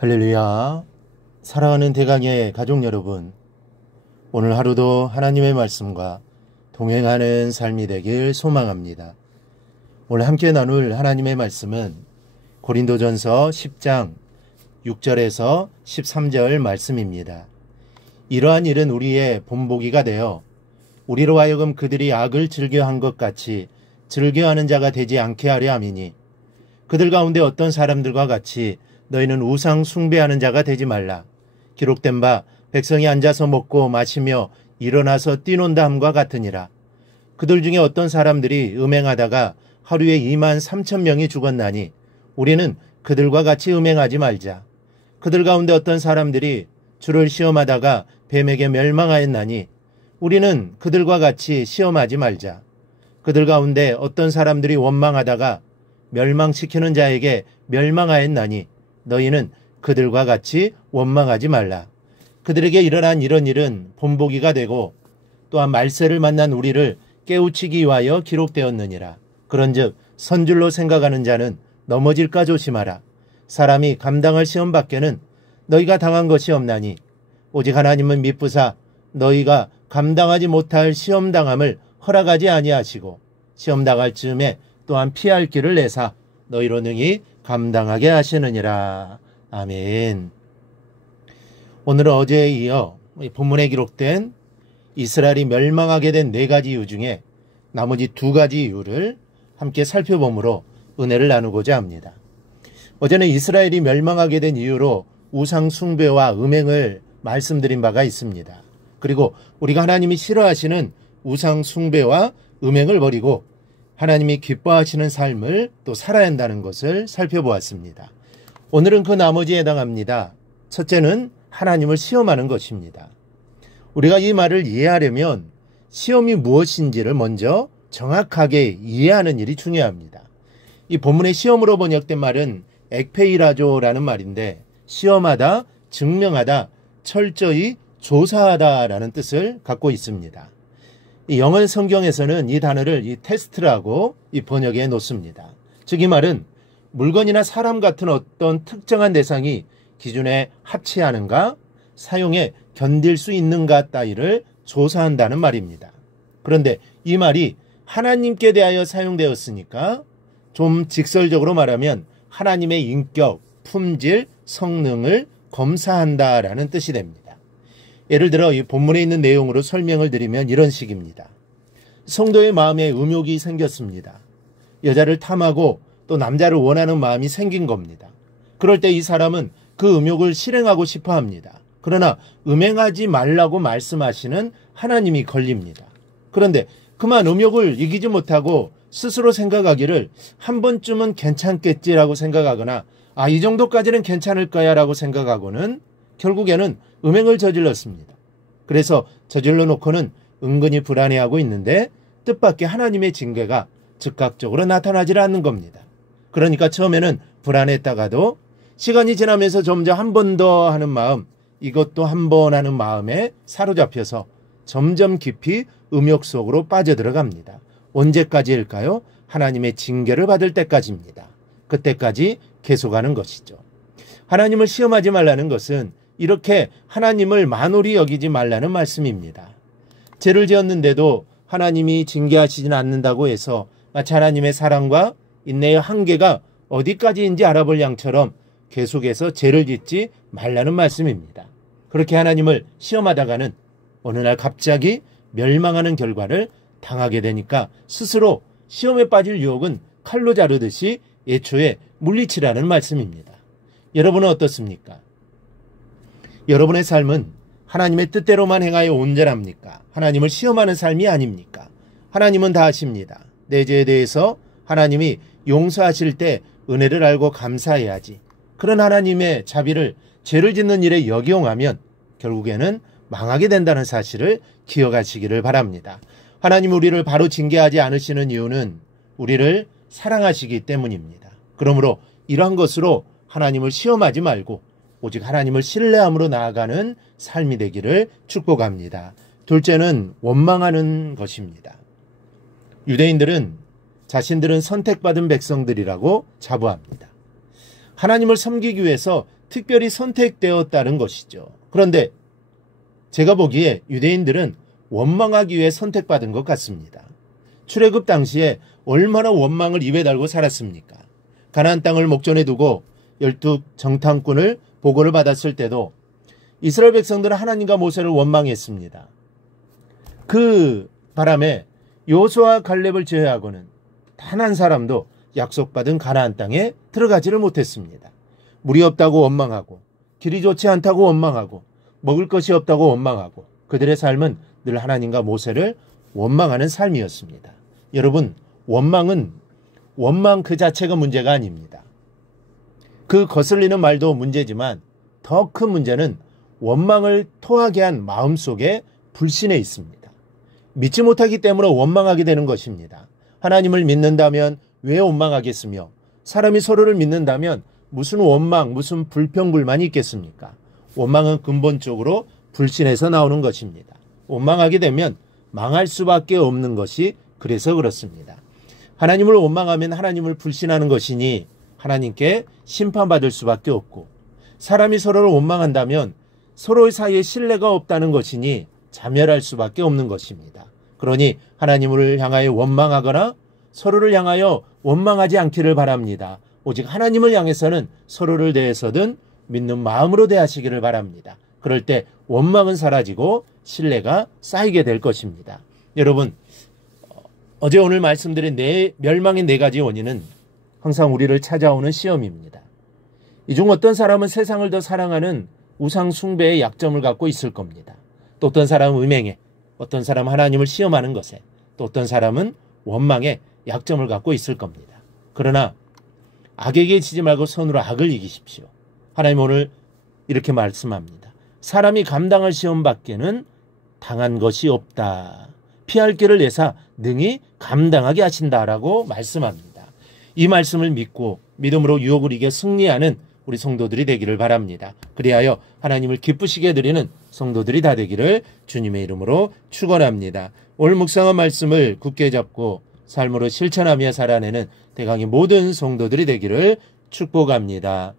할렐루야. 사랑하는 대강의 가족 여러분, 오늘 하루도 하나님의 말씀과 동행하는 삶이 되길 소망합니다. 오늘 함께 나눌 하나님의 말씀은 고린도전서 10장 6절에서 13절 말씀입니다. 이러한 일은 우리의 본보기가 되어 우리로 하여금 그들이 악을 즐겨한 것 같이 즐겨하는 자가 되지 않게 하려 함이니, 그들 가운데 어떤 사람들과 같이 너희는 우상 숭배하는 자가 되지 말라. 기록된 바 백성이 앉아서 먹고 마시며 일어나서 뛰논다 함과 같으니라. 그들 중에 어떤 사람들이 음행하다가 하루에 2만 3천 명이 죽었나니 우리는 그들과 같이 음행하지 말자. 그들 가운데 어떤 사람들이 주를 시험하다가 뱀에게 멸망하였나니 우리는 그들과 같이 시험하지 말자. 그들 가운데 어떤 사람들이 원망하다가 멸망시키는 자에게 멸망하였나니 너희는 그들과 같이 원망하지 말라. 그들에게 일어난 이런 일은 본보기가 되고 또한 말세를 만난 우리를 깨우치기 위하여 기록되었느니라. 그런즉 선줄로 생각하는 자는 넘어질까 조심하라. 사람이 감당할 시험 밖에는 너희가 당한 것이 없나니 오직 하나님은 미쁘사 너희가 감당하지 못할 시험 당함을 허락하지 아니하시고 시험 당할 즈음에 또한 피할 길을 내사 너희로 능히 감당하게 하시느니라. 아멘. 오늘은 어제에 이어 본문에 기록된 이스라엘이 멸망하게 된 4가지 이유 중에 나머지 2가지 이유를 함께 살펴보므로 은혜를 나누고자 합니다. 어제는 이스라엘이 멸망하게 된 이유로 우상 숭배와 음행을 말씀드린 바가 있습니다. 그리고 우리가 하나님이 싫어하시는 우상 숭배와 음행을 버리고 하나님이 기뻐하시는 삶을 또 살아야 한다는 것을 살펴보았습니다. 오늘은 그 나머지에 해당합니다. 첫째는 하나님을 시험하는 것입니다. 우리가 이 말을 이해하려면 시험이 무엇인지를 먼저 정확하게 이해하는 일이 중요합니다. 이 본문의 시험으로 번역된 말은 ekpeira조라는 말인데 시험하다, 증명하다, 철저히 조사하다라는 뜻을 갖고 있습니다. 이 영어 성경에서는 이 단어를 이 테스트라고 이 번역해 놓습니다. 즉 이 말은 물건이나 사람 같은 어떤 특정한 대상이 기준에 합치하는가, 사용에 견딜 수 있는가 따위를 조사한다는 말입니다. 그런데 이 말이 하나님께 대하여 사용되었으니까 좀 직설적으로 말하면 하나님의 인격, 품질, 성능을 검사한다라는 뜻이 됩니다. 예를 들어 이 본문에 있는 내용으로 설명을 드리면 이런 식입니다. 성도의 마음에 음욕이 생겼습니다. 여자를 탐하고 또 남자를 원하는 마음이 생긴 겁니다. 그럴 때 이 사람은 그 음욕을 실행하고 싶어 합니다. 그러나 음행하지 말라고 말씀하시는 하나님이 걸립니다. 그런데 그만 음욕을 이기지 못하고 스스로 생각하기를 한 번쯤은 괜찮겠지라고 생각하거나 이 정도까지는 괜찮을 거야 라고 생각하고는 결국에는 음행을 저질렀습니다. 그래서 저질러 놓고는 은근히 불안해하고 있는데 뜻밖의 하나님의 징계가 즉각적으로 나타나질 않는 겁니다. 그러니까 처음에는 불안했다가도 시간이 지나면서 점점 한 번 더 하는 마음, 이것도 한 번 하는 마음에 사로잡혀서 점점 깊이 음욕 속으로 빠져들어갑니다. 언제까지일까요? 하나님의 징계를 받을 때까지입니다. 그때까지 계속하는 것이죠. 하나님을 시험하지 말라는 것은 이렇게 하나님을 만홀히 여기지 말라는 말씀입니다. 죄를 지었는데도 하나님이 징계하시진 않는다고 해서 마치 하나님의 사랑과 인내의 한계가 어디까지인지 알아볼 양처럼 계속해서 죄를 짓지 말라는 말씀입니다. 그렇게 하나님을 시험하다가는 어느 날 갑자기 멸망하는 결과를 당하게 되니까 스스로 시험에 빠질 유혹은 칼로 자르듯이 애초에 물리치라는 말씀입니다. 여러분은 어떻습니까? 여러분의 삶은 하나님의 뜻대로만 행하여 온전합니까? 하나님을 시험하는 삶이 아닙니까? 하나님은 다 아십니다. 내 죄에 대해서 하나님이 용서하실 때 은혜를 알고 감사해야지. 그런 하나님의 자비를 죄를 짓는 일에 역용하면 결국에는 망하게 된다는 사실을 기억하시기를 바랍니다. 하나님 우리를 바로 징계하지 않으시는 이유는 우리를 사랑하시기 때문입니다. 그러므로 이러한 것으로 하나님을 시험하지 말고 오직 하나님을 신뢰함으로 나아가는 삶이 되기를 축복합니다. 둘째는 원망하는 것입니다. 유대인들은 자신들은 선택받은 백성들이라고 자부합니다. 하나님을 섬기기 위해서 특별히 선택되었다는 것이죠. 그런데 제가 보기에 유대인들은 원망하기 위해 선택받은 것 같습니다. 출애굽 당시에 얼마나 원망을 입에 달고 살았습니까? 가나안 땅을 목전에 두고 12 정탐꾼을 보고를 받았을 때도 이스라엘 백성들은 하나님과 모세를 원망했습니다. 그 바람에 여호수아와 갈렙을 제외하고는 단 한 사람도 약속받은 가나안 땅에 들어가지를 못했습니다. 물이 없다고 원망하고 길이 좋지 않다고 원망하고 먹을 것이 없다고 원망하고 그들의 삶은 늘 하나님과 모세를 원망하는 삶이었습니다. 여러분, 원망 그 자체가 문제가 아닙니다. 그 거슬리는 말도 문제지만 더 큰 문제는 원망을 토하게 한 마음속에 불신에 있습니다. 믿지 못하기 때문에 원망하게 되는 것입니다. 하나님을 믿는다면 왜 원망하겠으며 사람이 서로를 믿는다면 무슨 원망, 무슨 불평불만이 있겠습니까? 원망은 근본적으로 불신에서 나오는 것입니다. 원망하게 되면 망할 수밖에 없는 것이 그래서 그렇습니다. 하나님을 원망하면 하나님을 불신하는 것이니 하나님께 심판받을 수밖에 없고, 사람이 서로를 원망한다면 서로의 사이에 신뢰가 없다는 것이니 자멸할 수밖에 없는 것입니다. 그러니 하나님을 향하여 원망하거나 서로를 향하여 원망하지 않기를 바랍니다. 오직 하나님을 향해서는 서로를 대해서든 믿는 마음으로 대하시기를 바랍니다. 그럴 때 원망은 사라지고 신뢰가 쌓이게 될 것입니다. 여러분, 어제 오늘 말씀드린 멸망의 4가지 원인은 항상 우리를 찾아오는 시험입니다. 이 중 어떤 사람은 세상을 더 사랑하는 우상 숭배의 약점을 갖고 있을 겁니다. 또 어떤 사람은 음행에, 어떤 사람은 하나님을 시험하는 것에, 또 어떤 사람은 원망에 약점을 갖고 있을 겁니다. 그러나 악에게 지지 말고 선으로 악을 이기십시오. 하나님 오늘 이렇게 말씀합니다. 사람이 감당할 시험 밖에는 당한 것이 없다. 피할 길을 내사 능히 감당하게 하신다라고 말씀합니다. 이 말씀을 믿고 믿음으로 유혹을 이겨 승리하는 우리 성도들이 되기를 바랍니다. 그리하여 하나님을 기쁘시게 드리는 성도들이 다 되기를 주님의 이름으로 축원합니다. 오늘 묵상한 말씀을 굳게 잡고 삶으로 실천하며 살아내는 대강의 모든 성도들이 되기를 축복합니다.